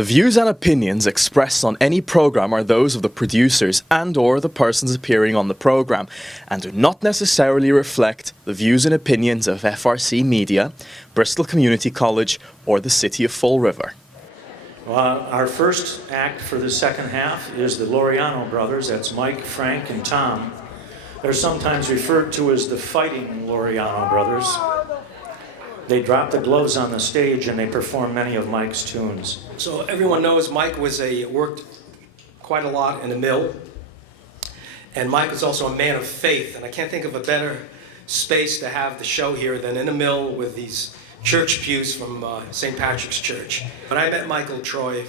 The views and opinions expressed on any program are those of the producers and/or the persons appearing on the program and do not necessarily reflect the views and opinions of FRC Media, Bristol Community College, or the City of Fall River. Well, our first act for the second half is the Laureanno Brothers. That's Mike, Frank, and Tom. They're sometimes referred to as the Fighting Laureanno Brothers. They drop the gloves on the stage and they perform many of Mike's tunes. So everyone knows Mike worked quite a lot in the mill. And Mike was also a man of faith. And I can't think of a better space to have the show here than in a mill with these church pews from St. Patrick's Church. But I met Michael Troy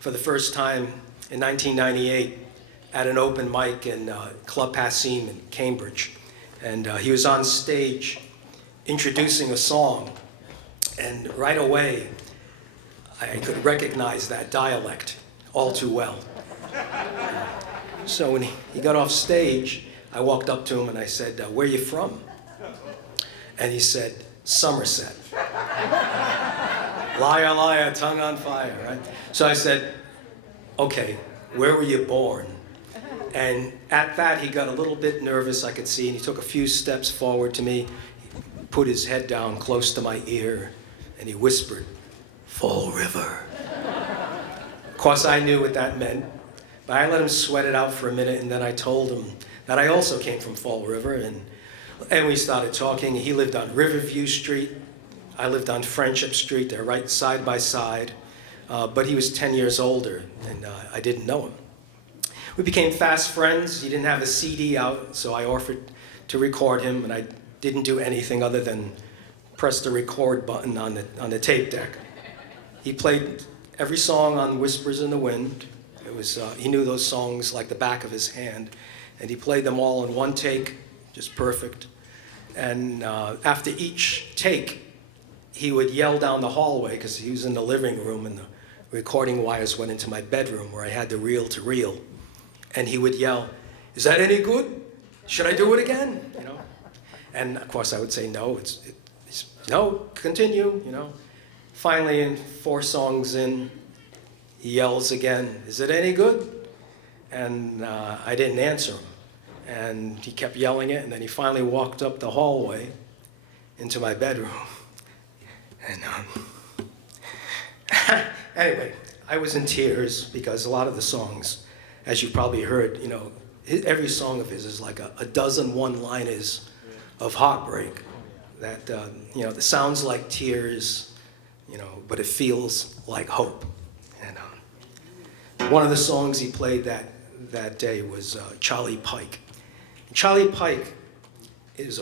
for the first time in 1998 at an open mic in Club Passim in Cambridge. And he was on stage introducing a song, and right away I could recognize that dialect all too well. So when he got off stage, I walked up to him and I said, "Where are you from?" And he said, "Somerset." Liar, liar, tongue on fire, right? So I said, "Okay, where were you born?" And at that, he got a little bit nervous, I could see, and he took a few steps forward to me, put his head down close to my ear, and he whispered, "Fall River." Of course, I knew what that meant, but I let him sweat it out for a minute, and then I told him that I also came from Fall River, and we started talking. He lived on Riverview Street. I lived on Friendship Street. They're right side by side, but he was 10 years older, and I didn't know him. We became fast friends. He didn't have a CD out, so I offered to record him, and I didn't do anything other than press the record button on the tape deck. He played every song on Whispers in the Wind. It was he knew those songs like the back of his hand, and he played them all in one take, just perfect. And after each take, he would yell down the hallway because he was in the living room, and the recording wires went into my bedroom where I had the reel-to-reel. And he would yell, "Is that any good? Should I do it again?" You know. And of course I would say, "No, no, continue." You know. Finally, in 4 songs in, he yells again, "Is it any good?" And I didn't answer him. And he kept yelling it, and then he finally walked up the hallway into my bedroom. And anyway, I was in tears because a lot of the songs, as you probably heard, you know, every song of his is like a dozen one-liners of heartbreak that, you know, it sounds like tears, you know, but it feels like hope. And one of the songs he played that day was Charlie Pike. Charlie Pike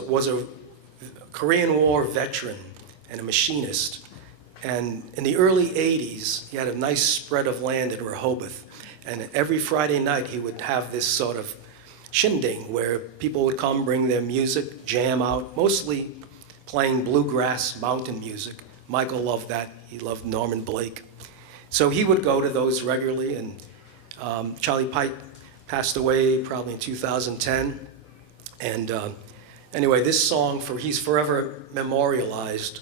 was a Korean War veteran and a machinist. And in the early 80s, he had a nice spread of land in Rehoboth. And every Friday night, he would have this sort of shindig where people would come, bring their music, jam out, mostly playing bluegrass mountain music. Michael loved that. He loved Norman Blake. So he would go to those regularly, and Charlie Pike passed away probably in 2010. And anyway, this song, he's forever memorialized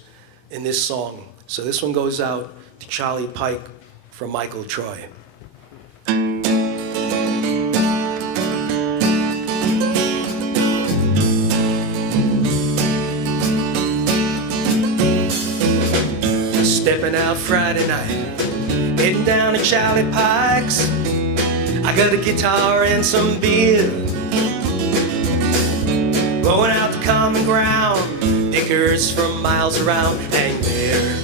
in this song. So this one goes out to Charlie Pike from Michael Troy. Stepping out Friday night, heading down to Charlie Pike's. I got a guitar and some beer. Going out to common ground, pickers from miles around hang there.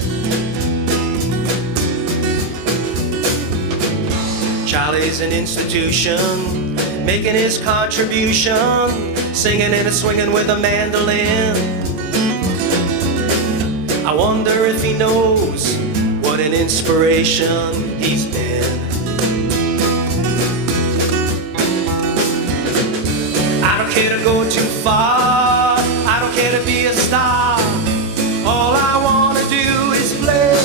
Charlie's an institution, making his contribution, singing and swinging with a mandolin. I wonder if he knows what an inspiration he's been. I don't care to go too far, I don't care to be a star. All I wanna do is play.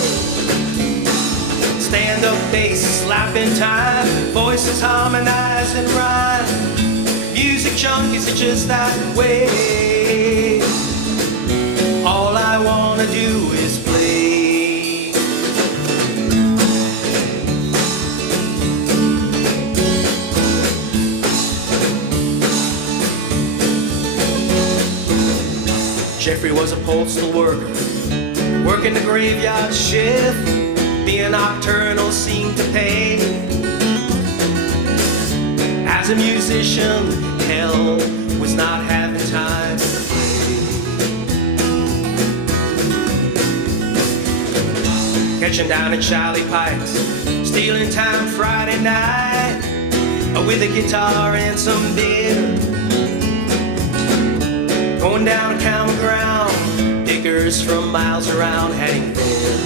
Stand up bass, slapping time, voices harmonize and rhyme. Music junkies are just that way. All I wanna do is play. Jeffrey was a postal worker, working the graveyard shift. Being nocturnal seemed to pay. As a musician, hell was not having time to play. Catching down at Charlie Pike's, stealing time Friday night, with a guitar and some beer. Going down to common ground, diggers from miles around heading there.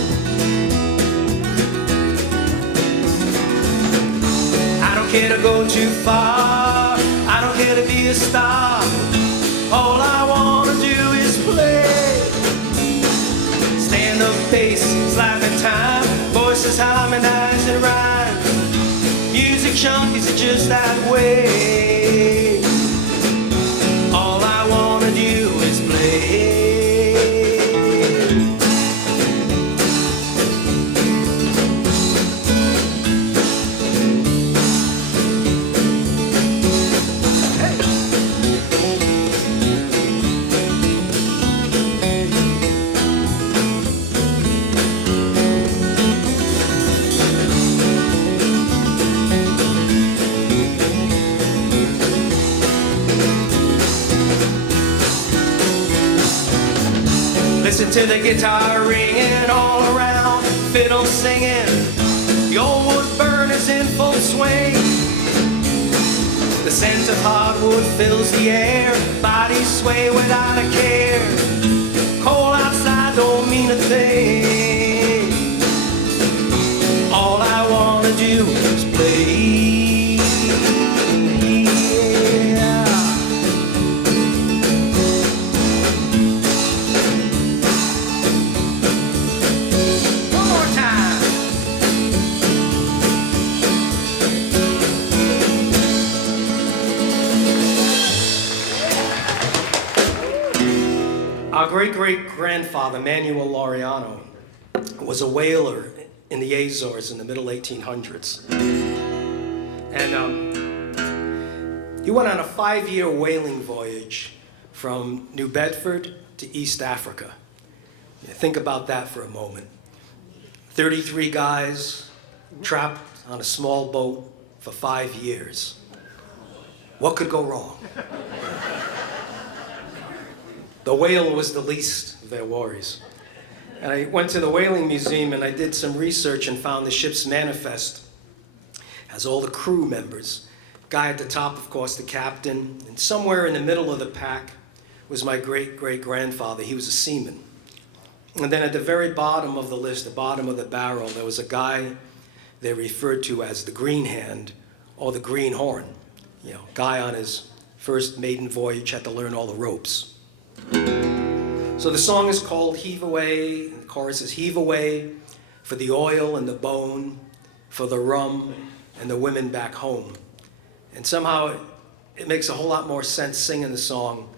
I don't care to go too far, I don't care to be a star. All I wanna do is play. Stand up bass, slapping time, voices harmonize and rhyme. Music junkies are just that way. All I wanna do is play. Listen to the guitar ringing all around, fiddle singing, the old wood burners in full swing. The scent of hardwood fills the air, bodies sway without a care. Cold outside don't mean a thing. All I wanna do is play. Our great-great-grandfather, Manuel Laureanno, was a whaler in the Azores in the middle 1800s. And he went on a 5-year whaling voyage from New Bedford to East Africa. Think about that for a moment. 33 guys trapped on a small boat for 5 years. What could go wrong? The whale was the least of their worries. And I went to the Whaling Museum and I did some research and found the ship's manifest has all the crew members. Guy at the top, of course, the captain, and somewhere in the middle of the pack was my great-great-grandfather. He was a seaman. And then at the very bottom of the list, the bottom of the barrel, there was a guy they referred to as the green hand or the green horn. You know, guy on his first maiden voyage had to learn all the ropes. So the song is called Heave Away, and the chorus is heave away for the oil and the bone, for the rum and the women back home. And somehow it makes a whole lot more sense singing the song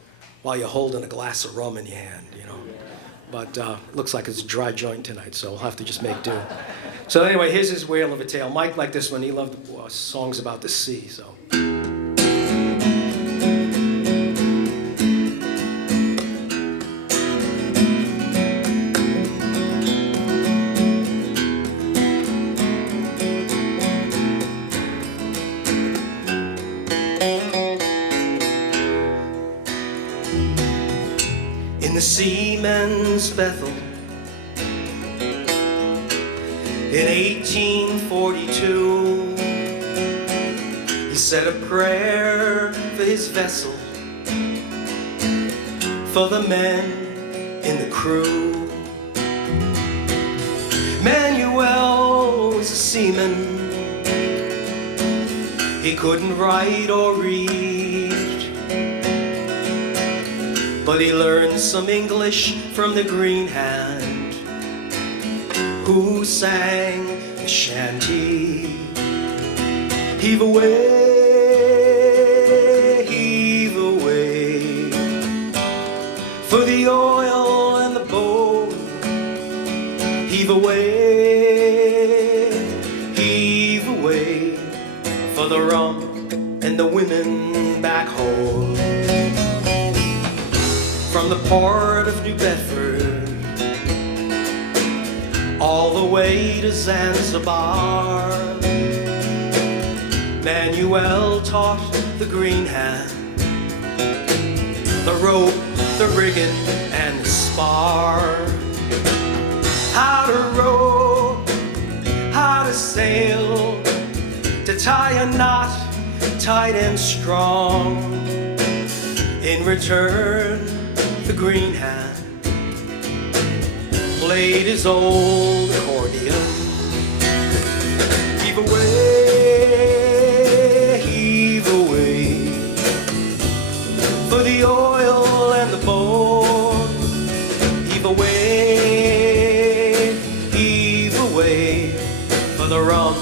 while you're holding a glass of rum in your hand, you know. But it looks like it's a dry joint tonight, so we'll have to just make do. So anyway, here's his Whale of a Tale. Mike liked this one. He loved songs about the sea, so. The seaman's Bethel in 1842. He said a prayer for his vessel, for the men in the crew. Manuel was a seaman. He couldn't write or read, but he learned some English from the green hand who sang the shanty. Heave away for the oil and the bone. Heave away for the rum and the women back home. From from the port of New Bedford all the way to Zanzibar. Manuel taught the green hand, the rope, the rigging, and the spar. How to row, how to sail, to tie a knot tight and strong. In return, the green hand played his old accordion. Heave away, for the oil and the bone. Heave away, for the rum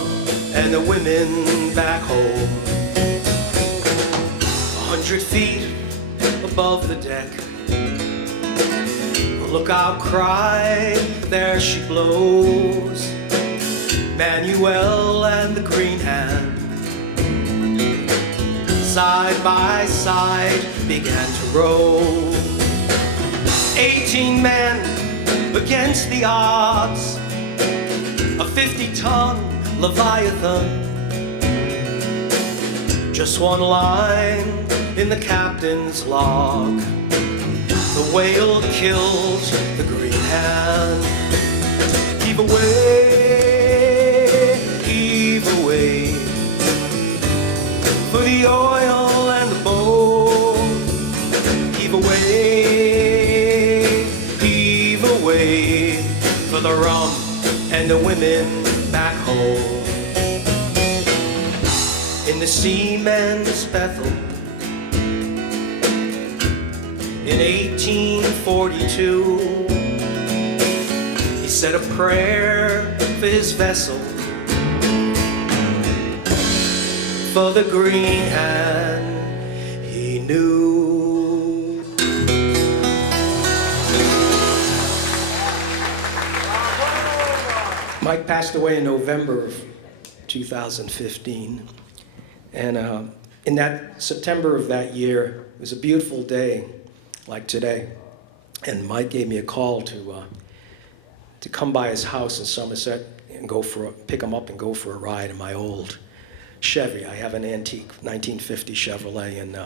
and the women back home. 100 feet above the deck, the lookout cry, there she blows. Manuel and the green hand, side by side, began to row. 18 men against the odds, a 50-ton Leviathan. Just one line in the captain's log, the whale killed the green hand. Heave away, for the oil and the bone. Heave away, for the rum and the women back home. In the seaman's Bethel, in 1842, he said a prayer for his vessel, for the green hand he knew. Mike passed away in November of 2015, and in that September of that year, it was a beautiful day like today, and Mike gave me a call to come by his house in Somerset and pick him up and go for a ride in my old Chevy. I have an antique 1950 Chevrolet, and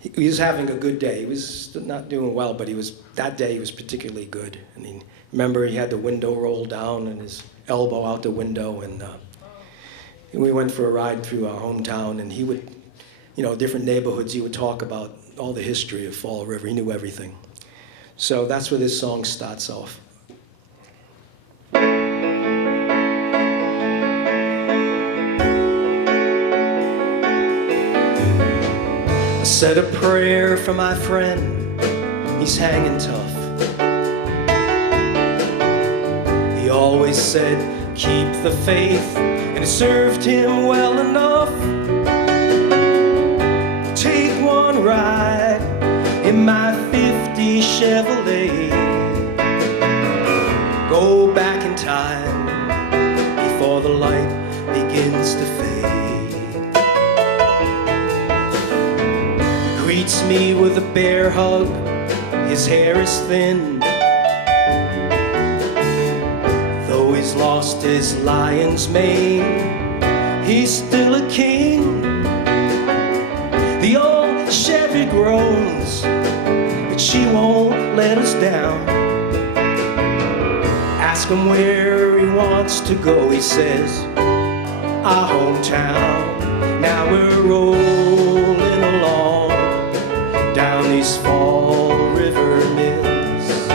he was having a good day. He was not doing well, but that day he was particularly good. And remember, he had the window rolled down and his elbow out the window, and we went for a ride through our hometown, and he would, different neighborhoods, he would talk about all the history of Fall River. He knew everything. So that's where this song starts off. I said a prayer for my friend, he's hanging tough. He always said, keep the faith, and it served him well enough. Take one ride in my 50 Chevrolet. Go back in time before the light begins to fade. He greets me with a bear hug, his hair is thin. Though he's lost his lion's mane, he's still a king. The old Chevy groans, but she won't let us down. Ask him where he wants to go, he says, our hometown. Now we're rolling along down these Fall River mills.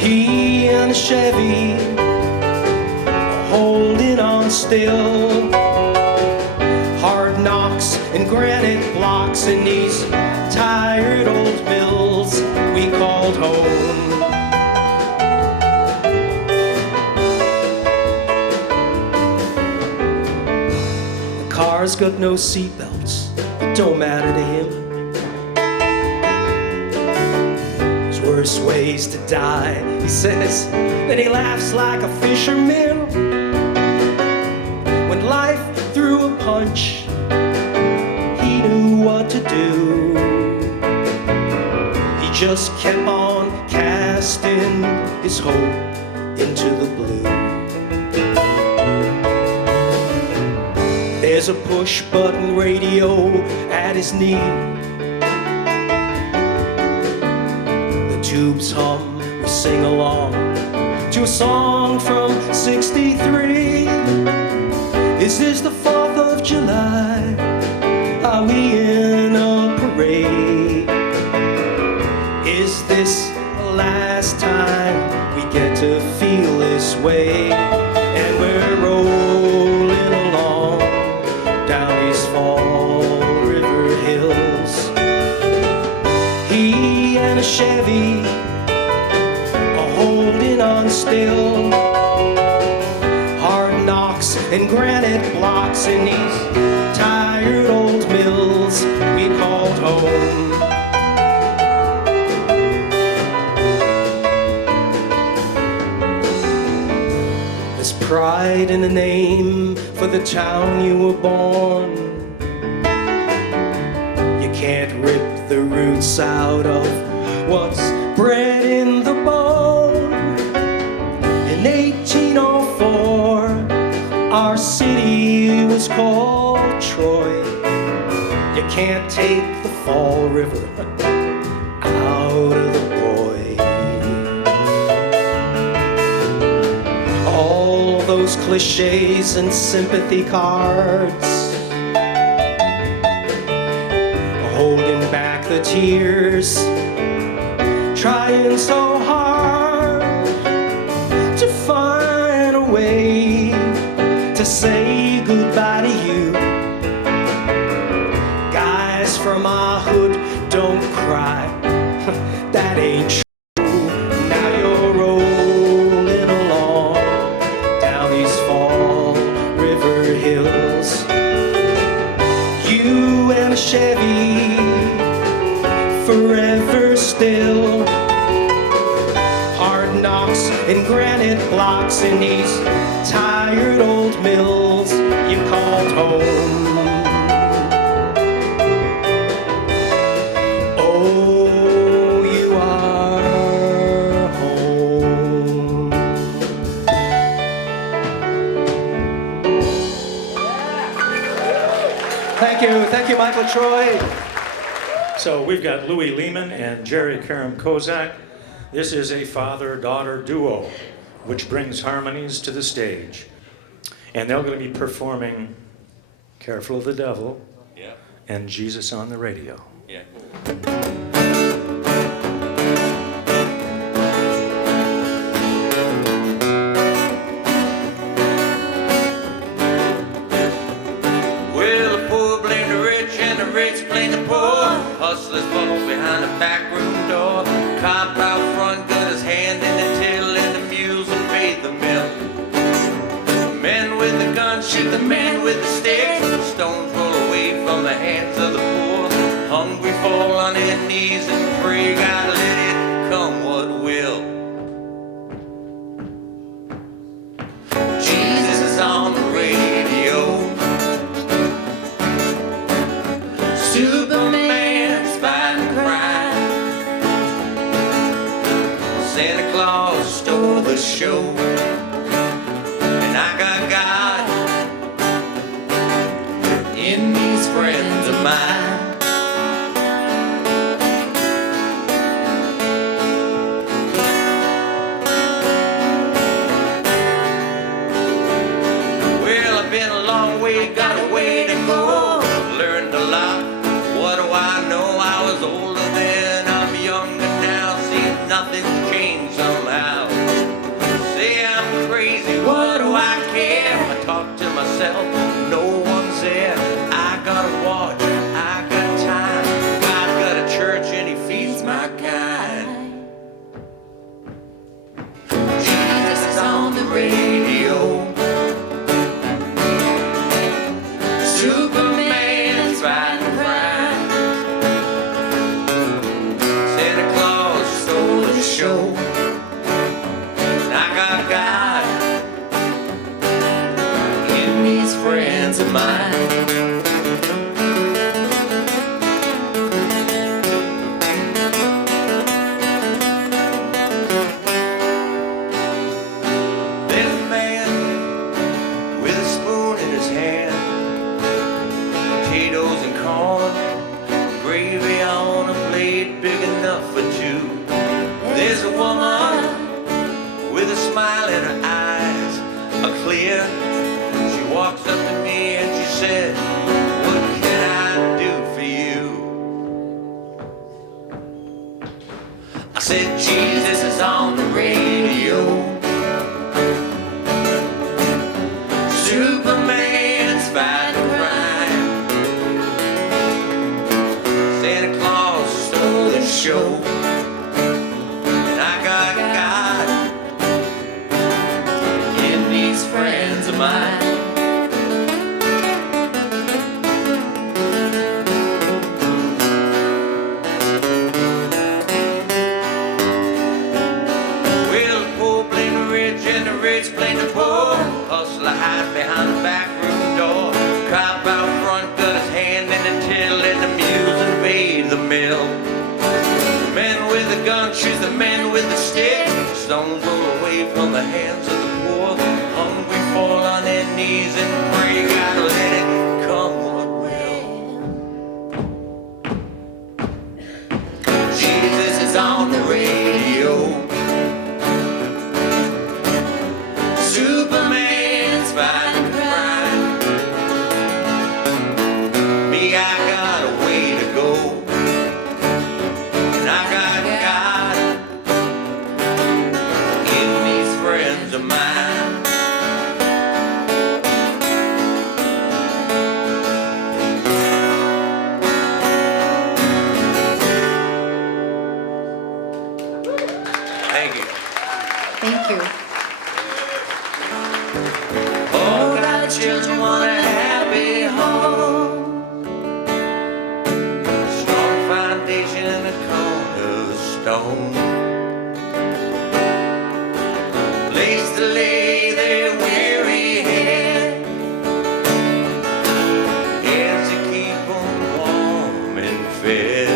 He and a Chevy holding on still. Hard knocks and granite blocks in these tired old mills we called home. The car's got no seatbelts, it don't matter to him. There's worse ways to die, he says, then he laughs like a fisherman. When life threw a punch, he knew what to do. He kept on casting his hope into the blue. There's a push-button radio at his knee. The tubes hum, we sing along to a song from '63. Is this the 4th of July? Are we in a parade? Is this the last time we get to feel this way? And we're rolling along down these Fall River hills. He and a Chevy are holding on still. Hard knocks and granite blocks in these tired old mills we called home. There's pride in the name for the town you were born. You can't rip the roots out of what's bred in the bone. In 1804, our city was called Troy. You can't take the Fall River out of the boy. All those cliches and sympathy cards, holding back the tears, trying so hard to find a way to say goodbye to you. Guys from our hood, don't cry, that ain't true. Now you're rolling along down these Fall River hills. You and a Chevy, forever still. Hard knocks and granite blocks in these tired old mills you called home. Oh, you are home. Thank you, Michael Troy. So we've got Leeman and Jeri, Karam, Kozak. This is a father-daughter duo, which brings harmonies to the stage. And they're going to be performing Careful of the Devil and Jesus on the Radio. Well, the poor blame the rich and the rich blame the poor. Hustlers fall behind the back room door. Cop out front got his hand in the till, and the mules obey the mill. The men with the guns shoot the man with the sticks. Stones roll away from the hands of the poor. Hungry fall on their knees and pray, God, let it come what will. Jesus is on the radio. Superman's fighting crime. Santa Claus stole the show, and I got God in these friends of mine. Well, I've been a long way, got a way to go. Learned a lot. What do I know? I was older then, I'm younger now. See, nothing's changed somehow. Say I'm crazy, what do I care? I talk to myself, no one's there. I gotta watch, I got time. God's got a church and he feeds my kind. Jesus is on the radio. Superman's fighting crime. Santa Claus stole the show, and I got God in these friends of mine. clear. She walks up to me and she said, what can I do for you? I said, Jesus is on the radio. Superman's fighting crime. Santa Claus stole the show. And I got God in these friends of mine. Well, the poor blame the rich and the rich blame the poor. Hustler hide behind the back room door. Cop out front got his hand in the till and the muse invade the mill. The men with the gun choose the men with the stick. Stones roll away from the hands of the poor. Hungry fall on their knees and pray God let it come what will. Jesus is on the radio. Superman's fighting crime. Me, I got a way to go. And I got God in these friends of mine. Thank you. Thank you. All God's children want a happy home. Strong foundation and a cornerstone. Place to lay their weary head. Hands to keep them warm and fed.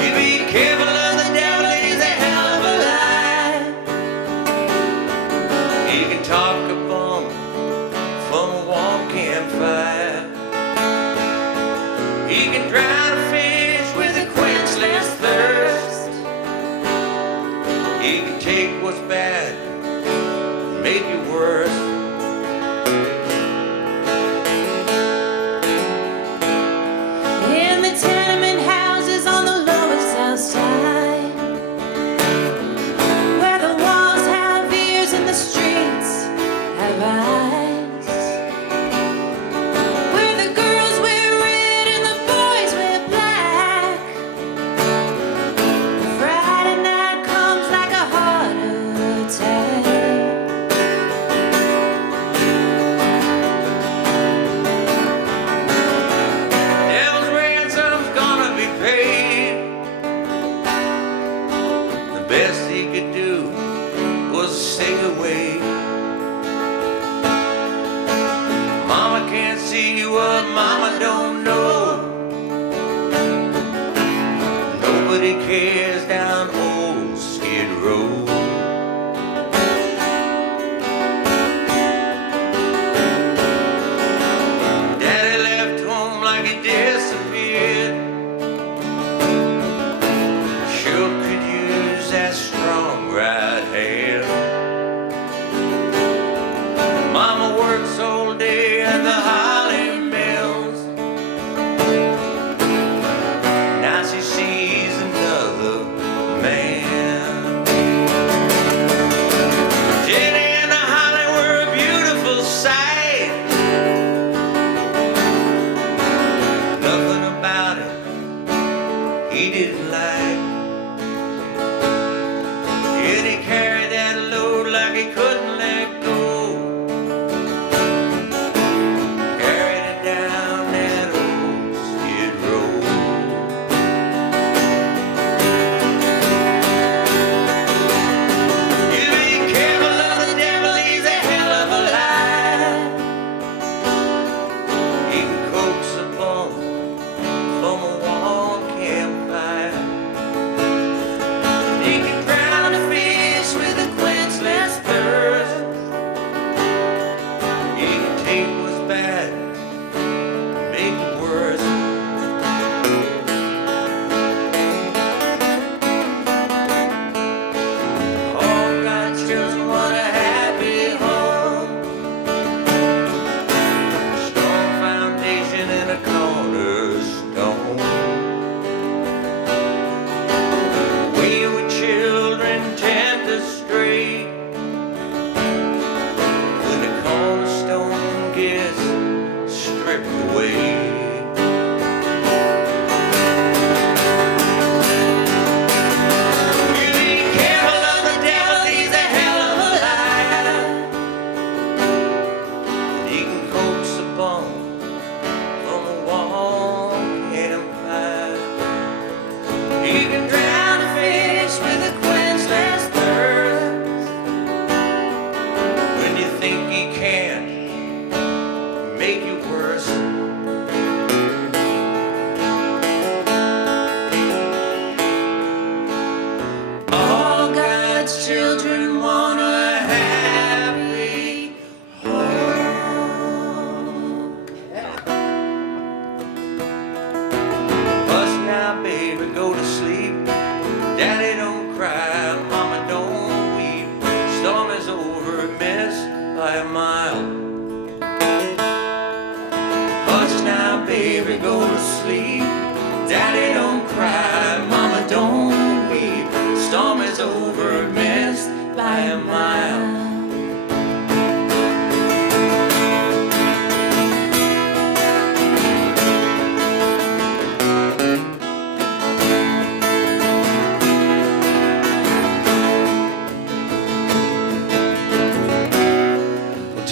You be careful of the devil, he's a hell of a lie. He can talk a bum from a warm campfire. He can drown a fish with a quenchless thirst. He can take what's bad and make it worse. In the tenement houses on the lower south side, where the walls have ears and the streets have eyes, where the girls wear red and the boys wear black. Friday night comes like a heart attack. Devil's ransom's gonna be paid. The best he could do was stay away. Mama can't see what mama don't know. Nobody cares down old Skid Row. Daddy left home like he disappeared. Sure could use that strong right hand. Mama works all day at the Holly Mills. Now she sees another man. Jenny and the Holly were a beautiful sight. Nothing about it he didn't like. And he carried that load like he couldn't let go. Carried it down that old Skid Row. You be careful of the devil, he's a hell of a lie. He can coax a bum from a warm campfire. He can drown a fish with a quenchless thirst.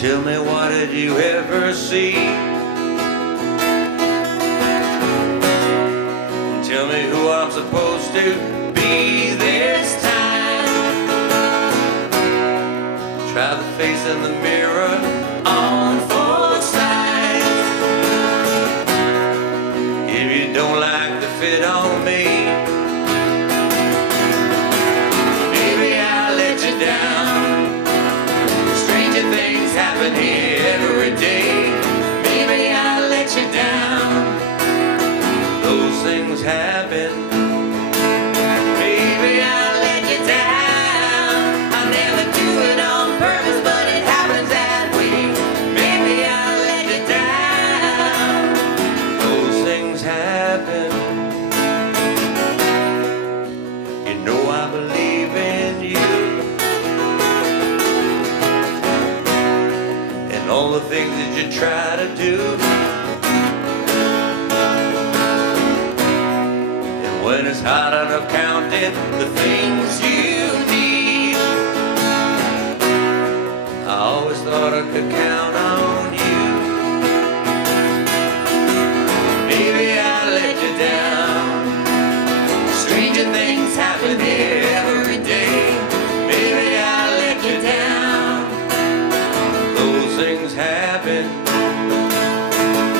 Tell me, what did you ever see? Tell me who I'm supposed to be this time. Try the face in the mirror on 4 sides. If you don't like the fit on me, maybe I'll let you down. Stranger things happen here every day. Maybe I'll let you down. Those things happen. Maybe I'll let you down. I never do it on purpose, but it happens that way. Maybe I'll let you down. Those things happen. You know I believe in you and all the things that you try to do. When it's hard enough counting the things you need, I always thought I could count on you. Maybe I let you down. Stranger things happen here every day. Maybe I let you down. Those things happen.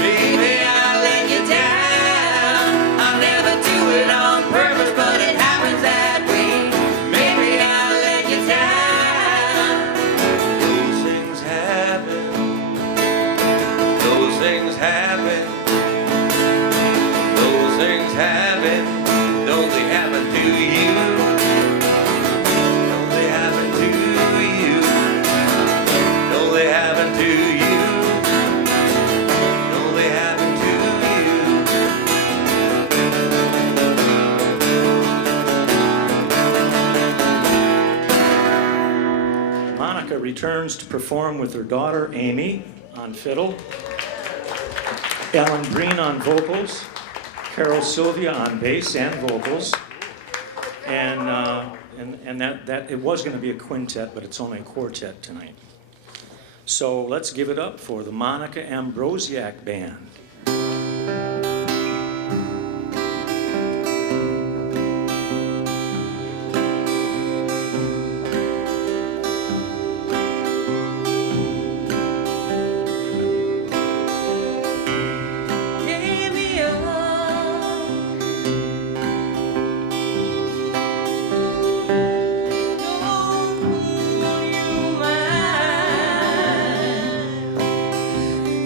Maybe I let you down. I never do it on purpose, but it happens that way. Maybe I'll let you down. Those things happen. Those things happen. Those things happen. Don't they happen to you? Don't they happen to you? Don't they happen to you? Don't they happen to you? Monica returns to perform with her daughter Amy on fiddle, Ellen Green on vocals, Carol Sylvia on bass and vocals, and that it was going to be a quintet, but it's only a quartet tonight. So let's give it up for the Monica Ambroziak Band.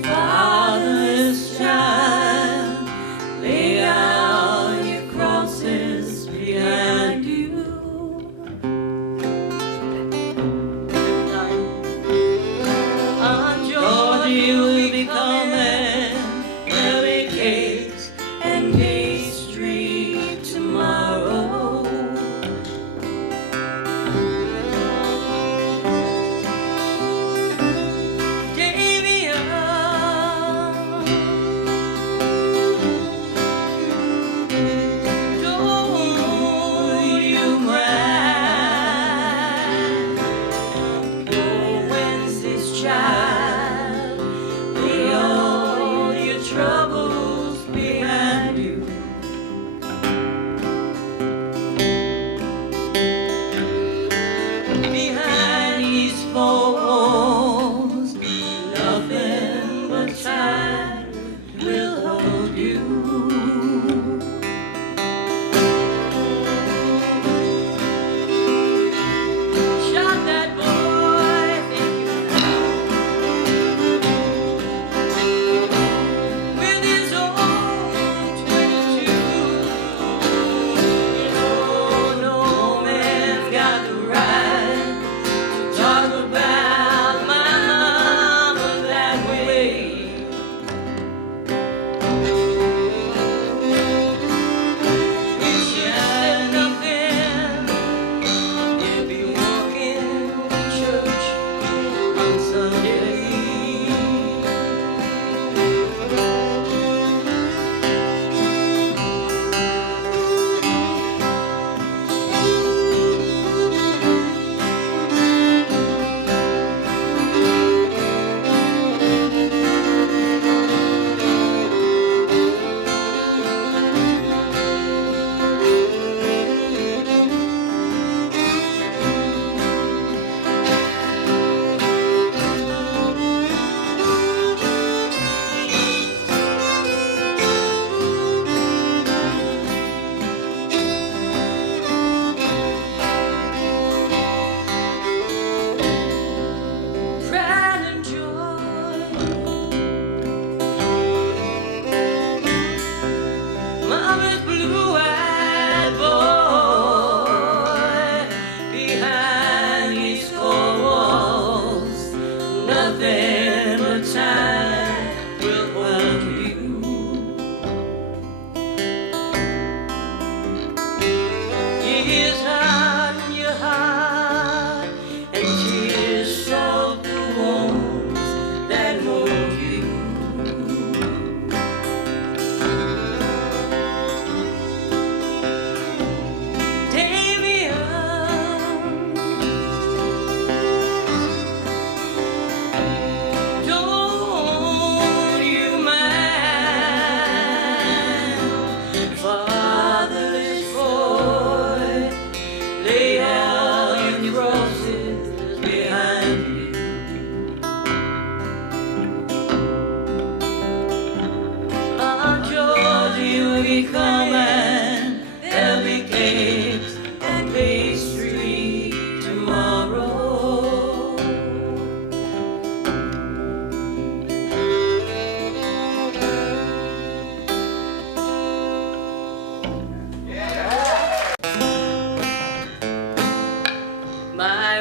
Father is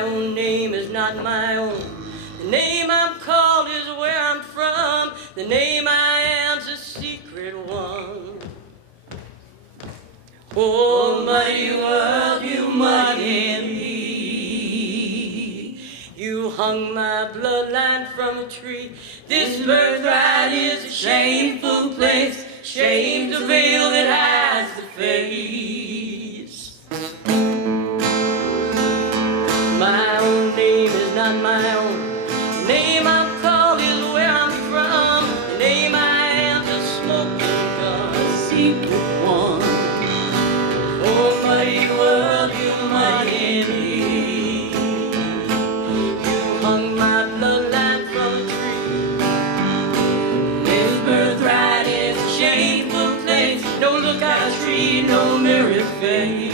own name is not my own. The name I'm called is where I'm from. The name I am's a secret one. Oh, mighty world, you mighty me. You hung my bloodline from a tree. This birthright is a shameful place. Shame's a veil that hides the face. My own name is not my own. The name I'm called is where I'm from. The name I am's a smoking gun, a secret one. Oh, mighty world, you mighty me. You hung my bloodline from a tree. This birthright is a shameful place. No lookout tree, no mirror face.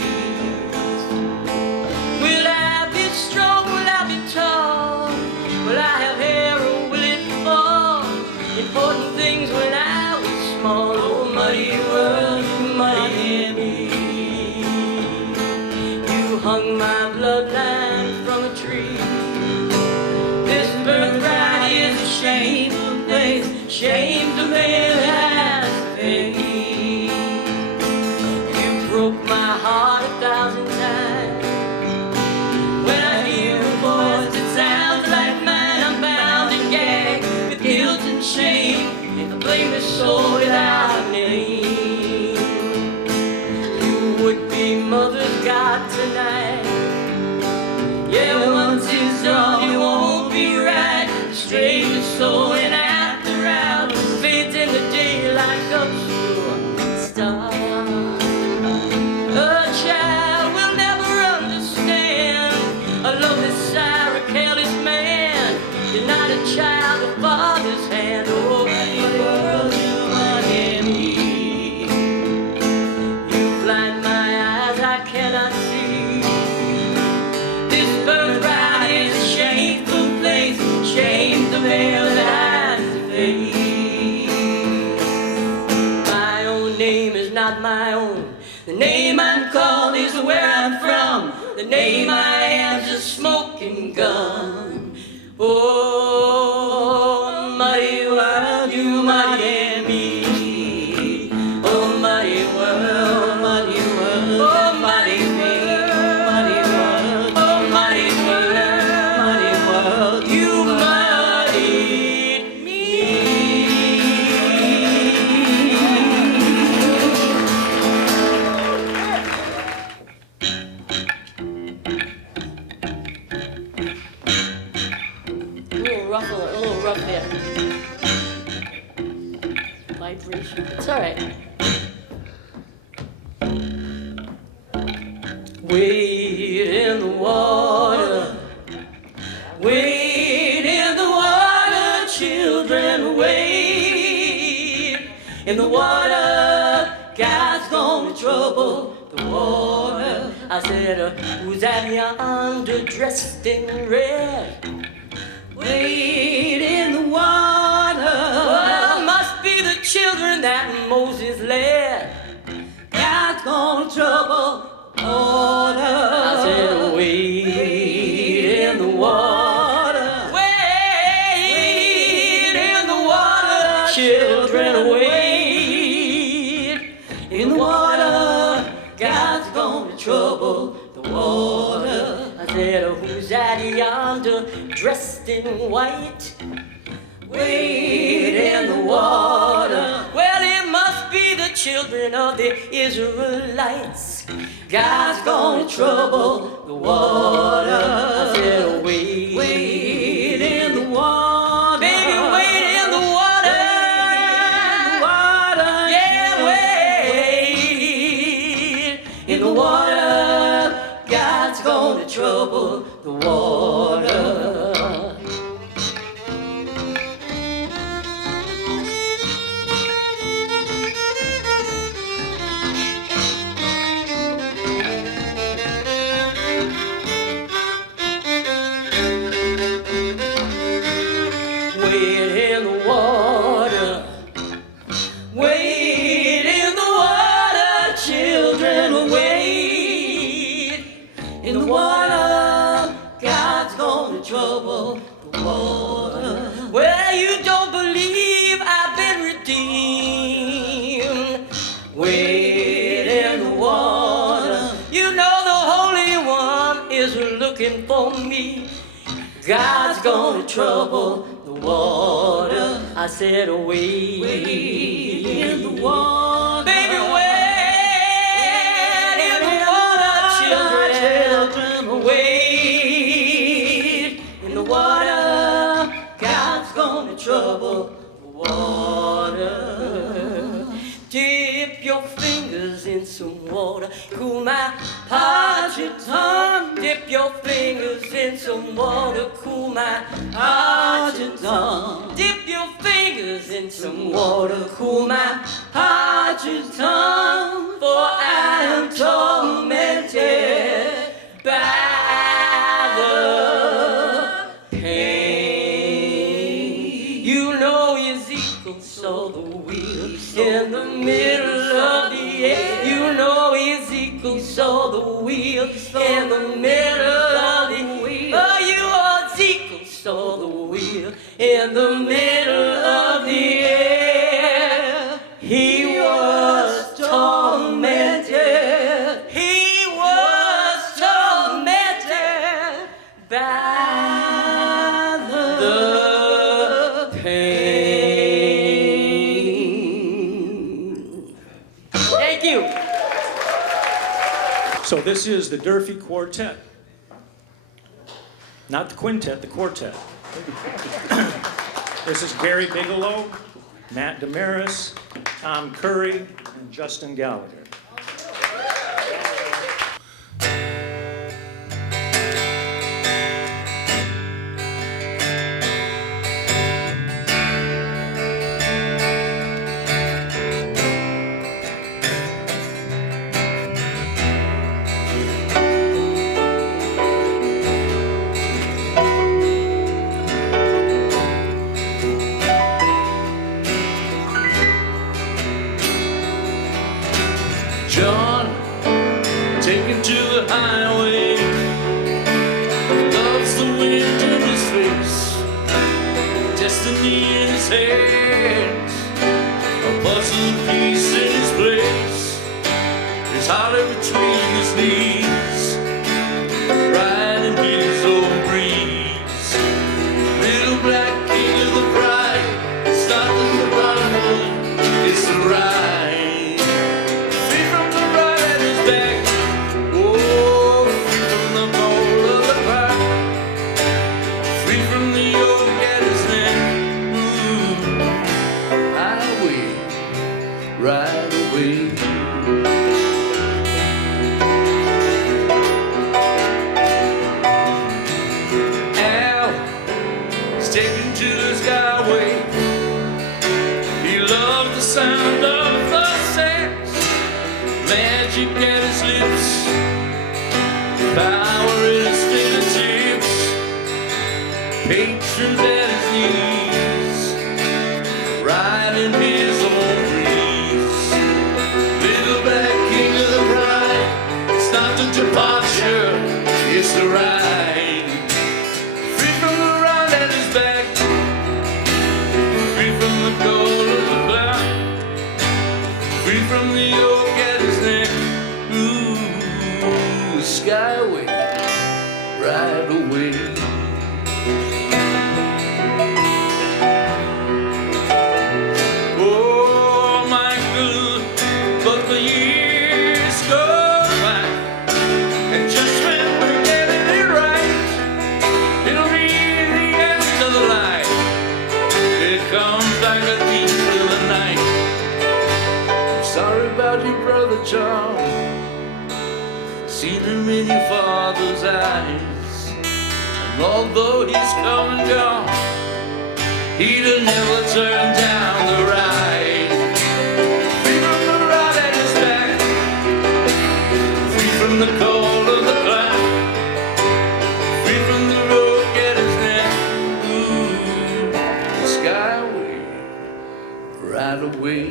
Will I be strong? Will I be tall? Will I have hair or will it fall? Important things when I was small. Oh, mighty world, you mighty me. Hung my bloodline from a tree. This birthright is a shameful place. Shame to veil has face. You broke my heart 1,000 times. When I hear a voice that sounds like mine, I'm bound and gagged with guilt and shame. The blameless soul without a name. You would be mother's God tonight. Yeah, once it's done, it won't be right. The strangest soul and after hours fades in the daylight comes to a star. A child will never understand a lovely, sorry, careless man. You're not a child of father's hand. Oh, mighty world, you mighty me. You blind my eyes, I cannot see. This birthright is a shameful place. Shame the veil that hides the face. My own name is not my own. The name I'm called is where I'm from. The name I am's a smoking gun. Oh, mighty world, you mighty me. Oh, mighty world, mighty world. Oh, mighty world, mighty world. Oh, mighty world, mighty world. You mightied me. A little rough there. Vibration. It's all right. Wade in the water. Wade in the water, children. Wade in the water. God's gonna trouble the water. I said, who's that yonder dressed in red? Wade in the water. Well, must be the children that Moses led. God's gonna trouble the water. I said, wade in the water. Wade in the water, children. Wade in the water. God's gonna trouble the water. I said, who's that yonder dressed in white? Wade in the water. Well, it must be the children of the Israelites. God's gonna trouble the water. I said, wade in the water. Baby, wade in the water. Yeah, wade in the water. God's gonna trouble the water. in the water. God trouble the water. Well, you don't believe I've been redeemed. Wade in the water. You know the Holy One is looking for me. God's gonna trouble the water. I said, wade in the water. Baby, wade in the water, children. Wade in the water. God's gonna trouble the water. Dip your fingers in some water, cool my parched tongue. Dip your fingers in some water, cool my parched tongue. Dip your fingers in some water, cool my parched tongue. For I am tormented by the pain. You know Ezekiel saw the wheel in the middle of the air. You know Ezekiel saw the wheel in the middle of the wheel. Oh, you Ezekiel saw the wheel in the middle of the air. He was tormented. He was tormented by the pain. Thank you. So this is the Durfee Quartet. Not the quintet, the quartet. This is Gary Bigelow, Matt Damaris, Tom Curry, and Justin Gallagher. John, taken to the highway, loves the wind in his face, destiny in his hands, a puzzle piece in his place. His heart in between his knees, riding his own breeze. Little black king of the bride, it's not the bottom, it's the ride. Right away. Al is taken to the skyway. He loves the sound of the sax, magic at his lips, power in his fingertips, patrons at his knees, riding his own departure, it's the ride. Free from the round at his back, free from the gold of the cloud, free from the yoke at his neck. Ooh, the skyway, right away. Oh, Michael, but the years go. John, seen him in your father's eyes, and although he's come and gone, he'd have never turned down the ride. Free from the rod at his back, free from the cold of the cloud, free from the rope at his neck. Ooh, the skyway, right away.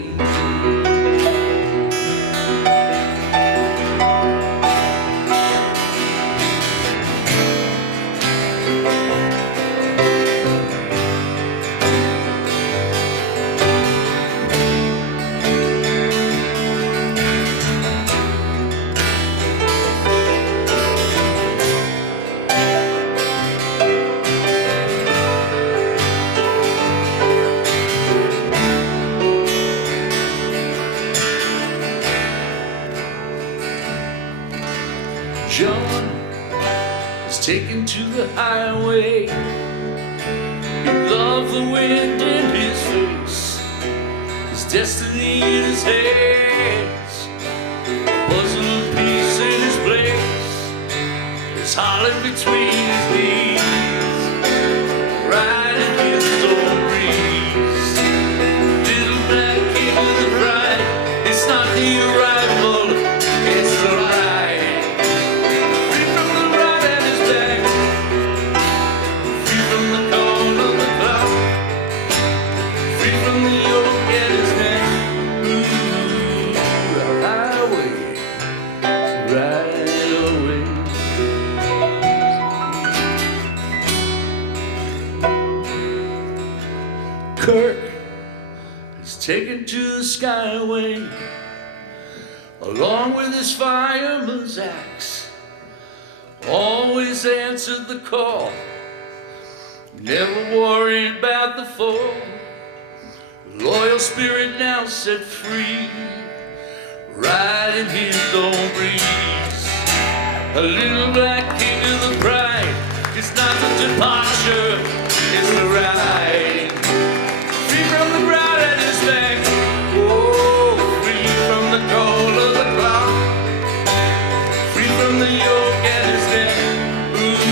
taken to the highway. He loved the wind in his face, his destiny in his hands, a puzzle of peace in his place, his heart in between his knees, riding his own breeze. Little black king of the bride, it's not the arrival, it's the ride. Free from the ride at his back, free from the call of the clock, free from the yoke at his neck. Ooh, the highway, right away. Kirk is taken to the skyway, along with his fireman's axe. Always answered the call, never worried about the fall. Loyal spirit now set free, riding his own breeze. A little black king of the pride, it's not the departure, it's the ride. Free from the bride at his back, oh, free from the call of the clock, free from the yoke at his neck. Ooh,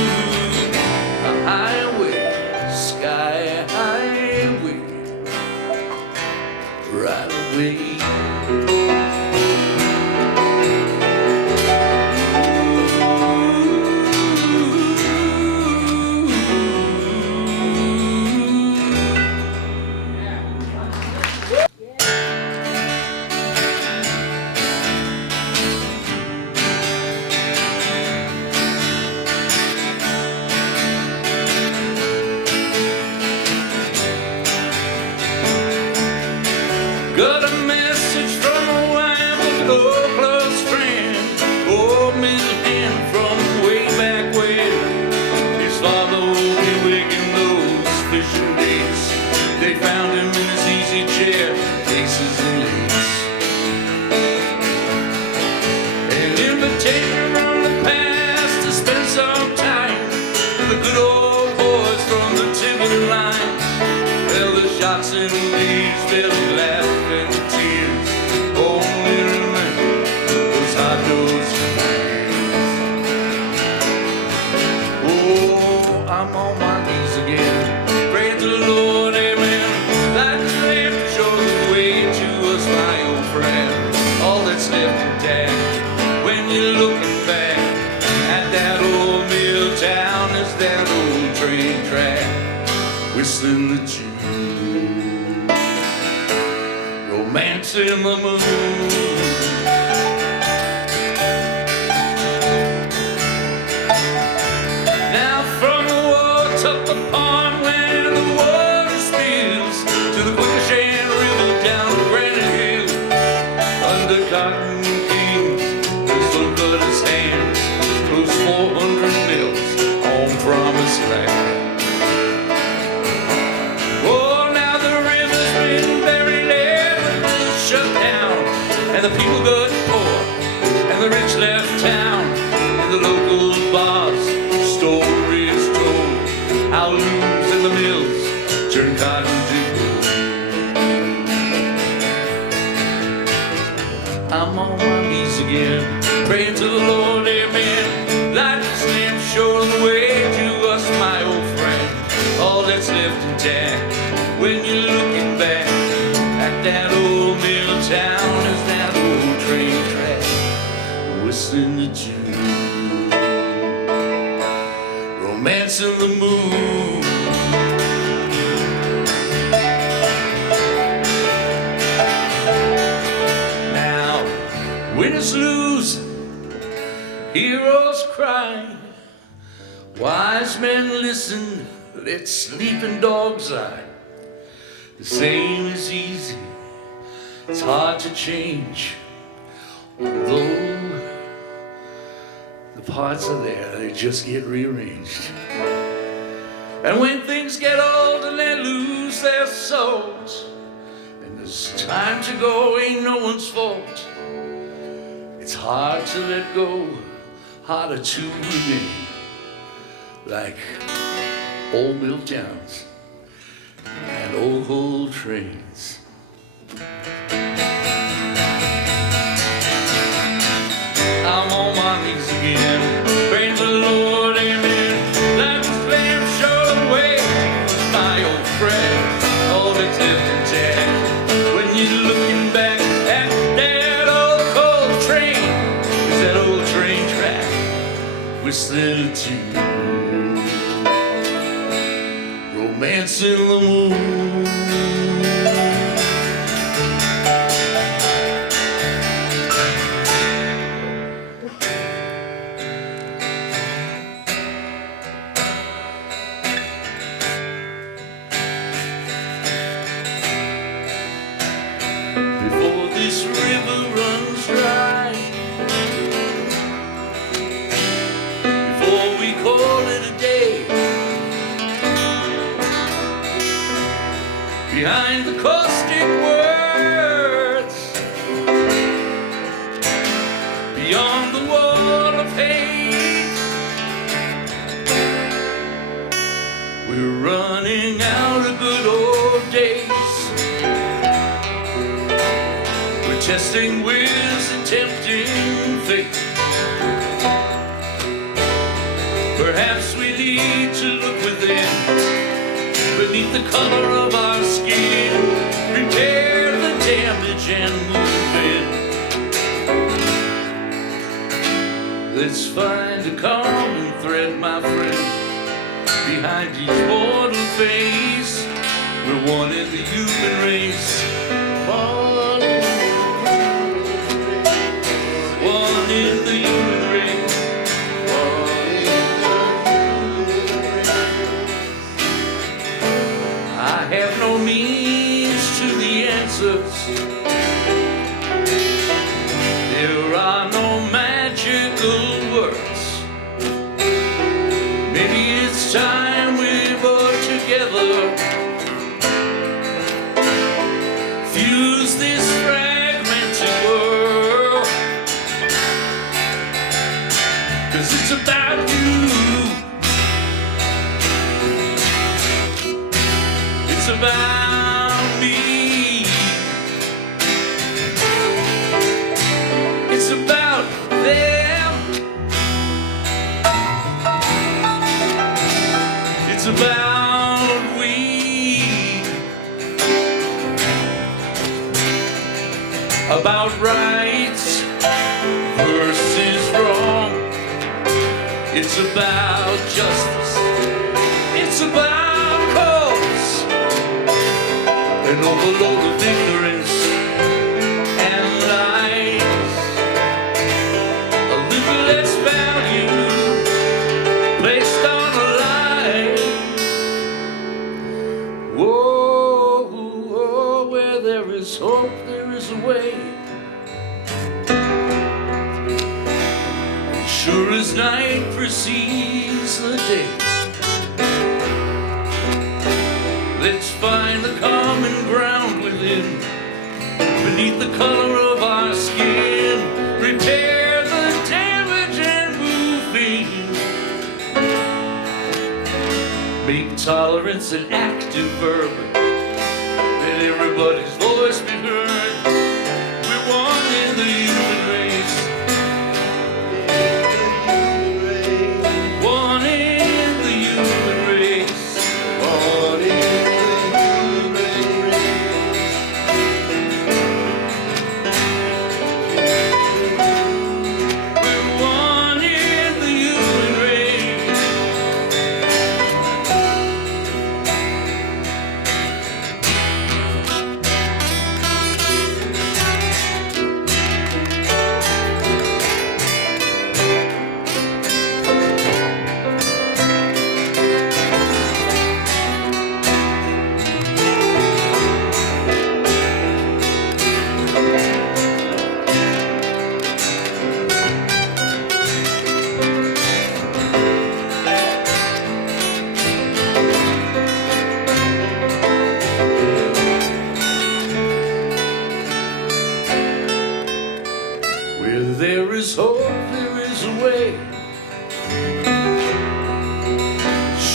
a highway, sky highway, right away. Got a message from a wife of no close friend, old Miss Ann from way back when. His father will be waking those fishing days. They found him in his easy chair, aces and lace. An invitation from the past to spend some time with the good old boys from the Tiverton line. Well, the shots and leaves, they'll laugh and tears. Only remember those hot doors and oh, I'm on my knees again, praying to the Lord, amen. Like the lamp to show the way to us, my old friend. All that's left intact when you're looking back at that old mill town is that old train track, whistling the tune. Romance in the moon. Now from the woods up the pond where the water spills to the Quickensham River down to Granite Hill, under cotton kings, pistol cut his hands, close 400 mills on promised land. Oh, now the river's been buried, shut down, and the people got poor, and the rich left town. In the local bars, stories told how looms and the mills turn cotton to gold. I'm on my knees again, praying to the Lord, amen. Light this lamp, show the way to us, my old friend. All that's left intact when you're looking back at that old mill town is that old train track, whistling the tune, romance in the moon. Now, winners lose, heroes cry, wise men listen, let sleeping dogs lie. The same is easy, it's hard to change, although the parts are there, they just get rearranged. And when things get old and they lose their souls, and there's time to go, ain't no one's fault. It's hard to let go, harder to remain. like old mill towns and old coal trains. I'm on my knees again, praise the Lord, amen. Like a slave showed away was my old friend, all that's left intact. When you're looking back at that old coal train, is that old train track whistling to romance in the moon. Before this river runs dry, before we call it a day, behind the caustic words, beyond the wall of hate, we're running out of good old days. We're testing wills and tempting fate. Perhaps we need to look within, beneath the color of our skin, repair the damage and move in. Let's find a common thread, my friend, behind each mortal face. We're one in the human race. One in the human race. I have no means to the answers. There are no magical words. Maybe it's time we work together, fuse this fragmented world. 'Cause it's about you. It's about me. It's about them. It's about we. About rights versus wrong. It's about justice. It's about cause. An overload of ignorance and lies. A little less value placed on a life. Whoa, whoa, where there is hope, there is a way. Sure as night precedes the day, let's find the common ground within, beneath the color of our skin, repair the damage and move in. Make tolerance an active verb, let everybody's voice be heard. We're one in the human race. One in the human race. One in the human race. We're one in the human race.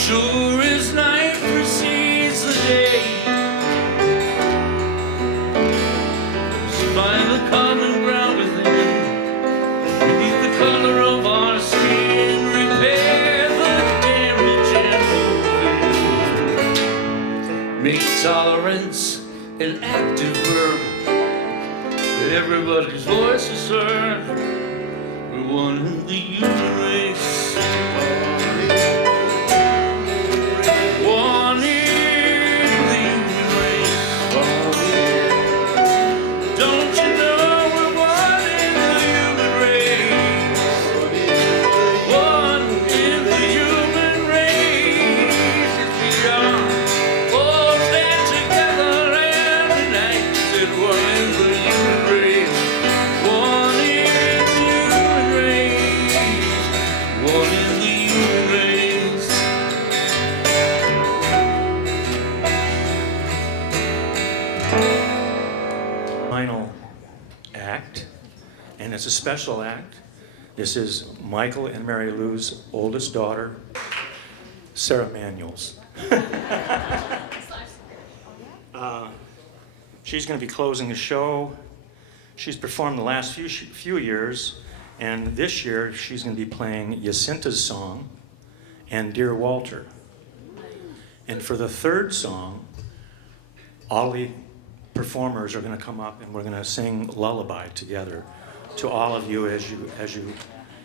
Sure as night precedes the day, find the common ground within, beneath the color of our skin, repair the damage and move in. Make tolerance an active verb, everybody's voice is heard. We're one in the human race. One in the human race. Don't you know we're one in the human race? One in the human race. It's beyond. Oh, stand together and unite. Said one in the human race. One in the human race. One in the human race. Final act, and it's a special act. This is Michael and Mary Lou's oldest daughter, Sarah Manuels. She's going to be closing the show. She's performed the last few years, and this year she's going to be playing Jacinta's song and Dear Walter. And for the third song, all the performers are going to come up and we're going to sing Lullaby together to all of you as you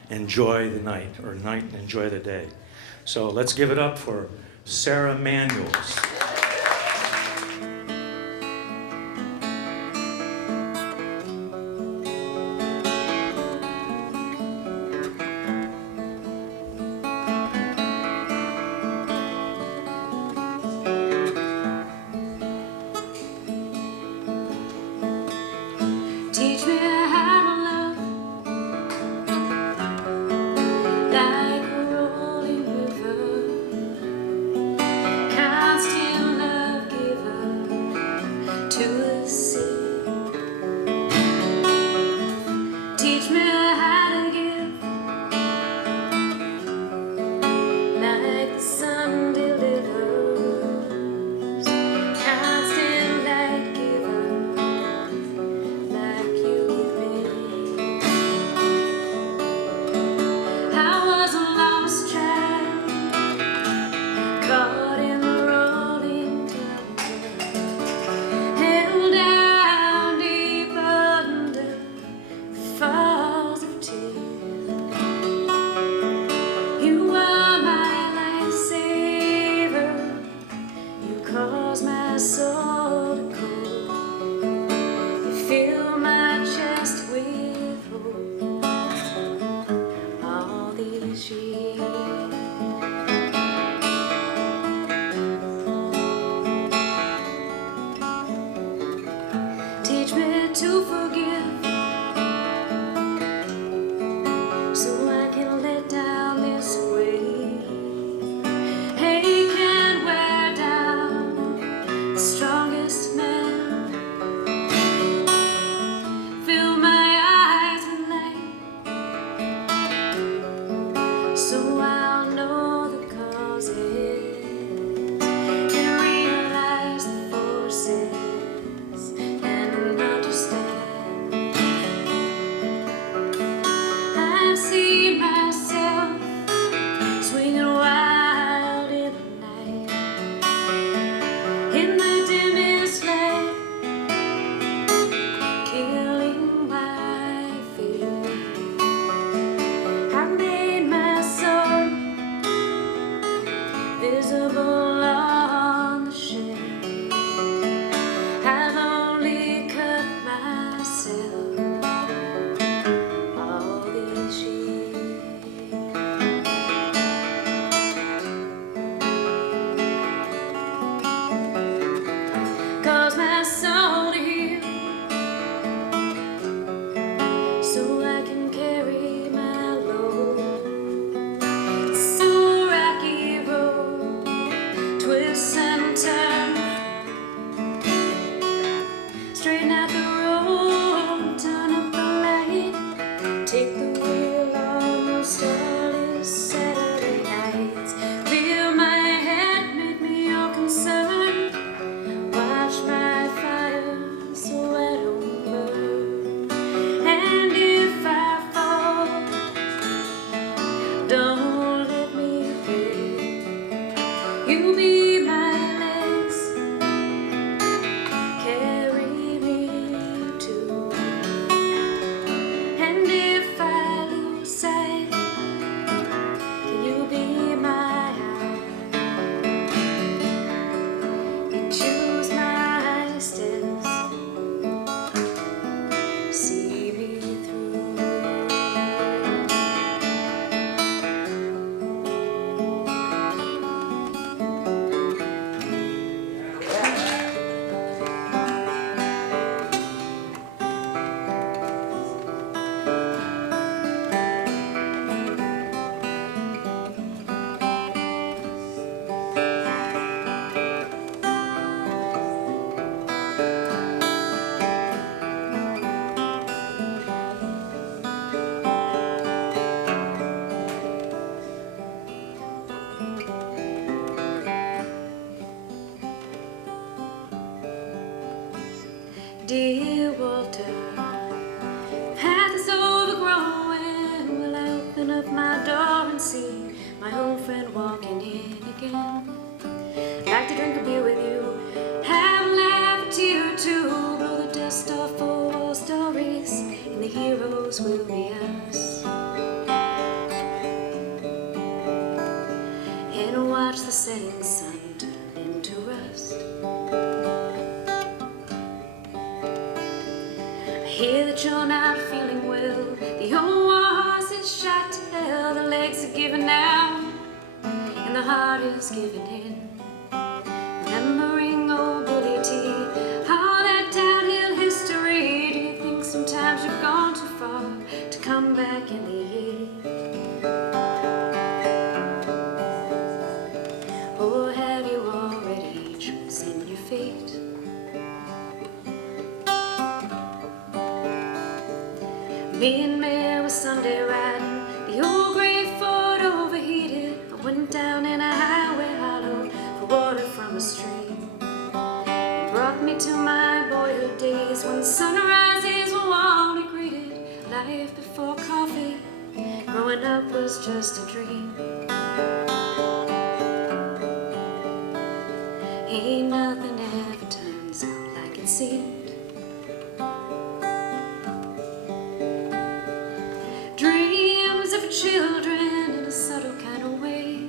enjoy the night, or night and enjoy the day. So let's give it up for Sarah Manuels. Teach me how to love like a rolling river, constant love giver to the sea. Teach me how to give like the sun delivers, constant light giver. Like you give me. I was a lost child, caught in the rolling thunder, held down deep under the falls of tears. You are my lifesaver. You cause my soul to cool. You fill my chest with hope all these years. Teach me to forgive so I can let down this weight. Hey, can wear down the strongest man. Fill my eyes with light so I'll know the causes and realize the forces and understand. I've seen myself swinging wild in the night, in the dimmest light, killing my fear. I made my soul visible on the shelf. I've only cut myself all these years. 'Cause my soul to heal so I can carry my load. So rocky road You be my legs, carry me too. And if I lose sight, you be my eye. You choose my steps, see me through. Dear Walter, path is overgrowing. Will I open up my door and see my old friend walking in again? Like to drink a beer with you, have a laugh, a tear or two, blow the dust off for war stories, and the heroes will be us. And watch the setting sun turn into rust. Hear that you're not feeling well. The old horse is shot to hell. The legs are giving out, and the heart is giving in. Remembering old Bully T, all that downhill history. Do you think sometimes you've gone too far to come back in the end? Or have you already chosen your fate? Me and Mary was Sunday riding, the old gray Ford overheated. I went down in a highway hollow for water from a stream. It brought me to my boyhood days when sunrises were warmly greeted. Life before coffee, growing up was just a dream. Ain't nothing ever turns out like it seemed. Dreams of children in a subtle kind of way.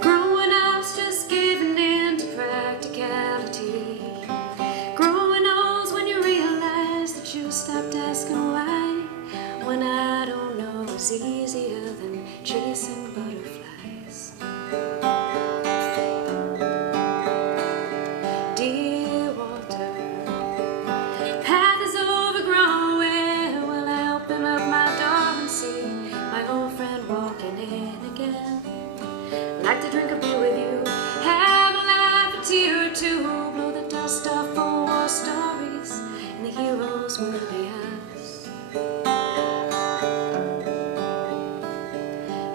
Growing up's just giving in to practicality. Growing old's when you realize that you stopped asking why. When I don't know it's easier than chasing butterflies. Dear Walter, path is overgrowing. Will I open up my door and see my old friend walking in again? Like to drink a beer with you, have a laugh, a tear or two, blow the dust off for war stories, and the heroes will be us.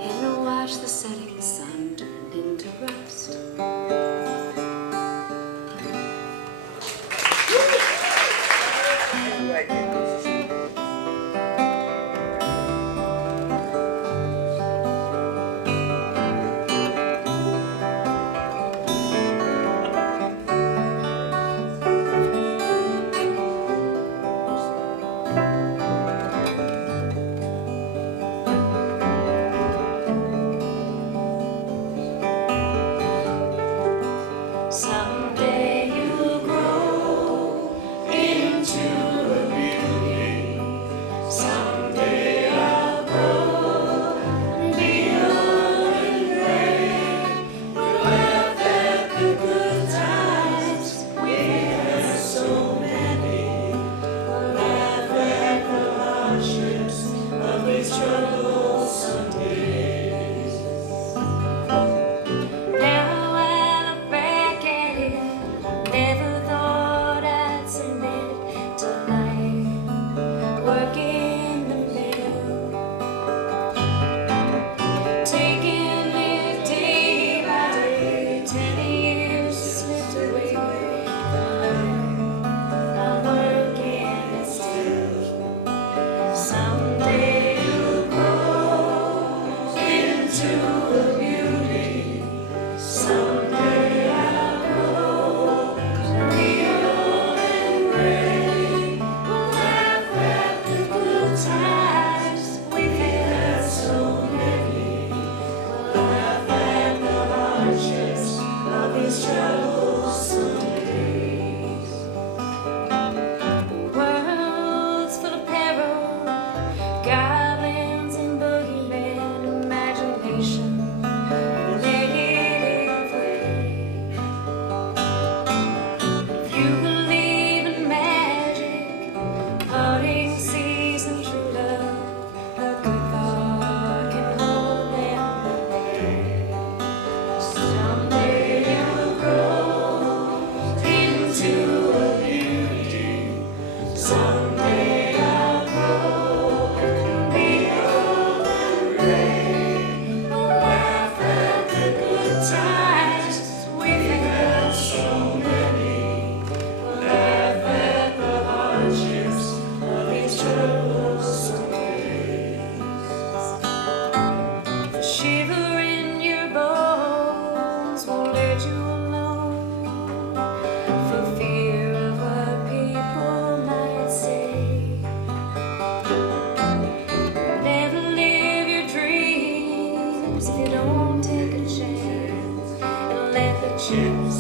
And watch the setting sun turn into rust. hardships of these troublesome days. Worlds full of peril, goblins and boogeymen, imagination, negative way. If you believe in magic, parting seas and true love, a good thought can hold them away. Someday you'll grow into a beauty. Someday I'll grow and be old and gray. We'll laugh at the good times we've had so many. We'll laugh at the hardships of these troublesome days. The shiver in your bones won't let you alone for fear of what people might say. Never live your dreams if you don't take a chance and let the chips